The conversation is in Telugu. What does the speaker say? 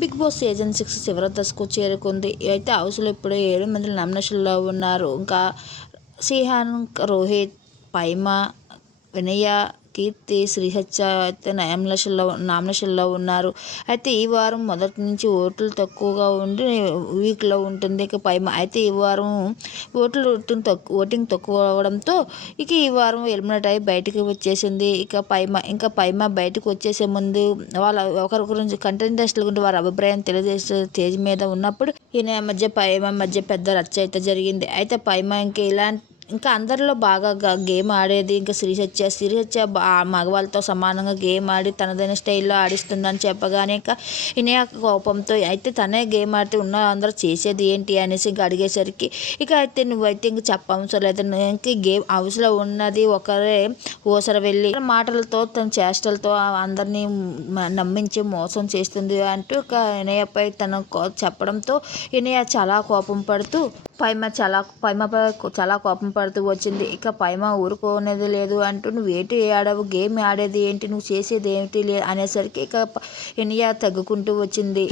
బిగ్ బాస్ సీజన్ సిక్స్ చివరి దశకు చేరుకుంది. అయితే హౌస్లో ఇప్పుడు ఏడు మంది నామినేషన్లో ఉన్నారు. ఇంకా సిహాన్ రోహిత్ పైమ వినయ కీర్తి శ్రీహత్య అయితే నామినేషన్లో నామినేషన్లో ఉన్నారు. అయితే ఈ వారం మొదటి నుంచి ఓట్లు తక్కువగా ఉండి వీక్లో ఉంటుంది. ఇక పై అయితే ఈ వారం ఓట్లు ఓటింగ్ తక్కువ ఓటింగ్ తక్కువ అవడంతో ఇక ఈ వారం ఎలిమినేట్ అయ్యి బయటికి వచ్చేసింది. ఇక పైమ ఇంకా పైమ బయటకు వచ్చేసే ముందు వాళ్ళ ఒకరి గురించి కంటెంటెస్ట్ల గురించి వారి అభిప్రాయం తెలియజేసే స్టేజ్ మీద ఉన్నప్పుడు ఈయన మధ్య పైమ మధ్య పెద్ద రచ్చ అయితే జరిగింది. అయితే పైమ ఇంక ఇలాంటి ఇంకా అందరిలో బాగా గేమ్ ఆడేది ఇంకా శ్రీసత్య శ్రీసత్య మగవాళ్ళతో సమానంగా గేమ్ ఆడి తనదైన స్టైల్లో ఆడిస్తుందని చెప్పగానే ఇంకా వినయ కోపంతో అయితే తనే గేమ్ ఆడితే ఉన్న అందరూ చేసేది ఏంటి? అనేసి ఇంకా అడిగేసరికి ఇక అయితే నువ్వైతే ఇంక చెప్పవసరం లేదు. ఇంక గేమ్ హౌస్లో ఉన్నది ఒకరే ఓసర వెళ్ళి మాటలతో తన చేష్టలతో అందరినీ నమ్మించి మోసం చేస్తుంది అంటూ ఇక వినయపై తన చెప్పడంతో వినయ చాలా కోపం పడుతూ పైమ చాలా పైమపై చాలా కోపం పడుతూ వచ్చింది. ఇక పైమ ఊరుకోనేది లేదు అంటూ నువ్వు ఏంటి ఆడవు? గేమ్ ఆడేది ఏంటి? నువ్వు చేసేది ఏంటి లే? అనేసరికి ఇక ఇనియా తగ్గుకుంటూ వచ్చింది.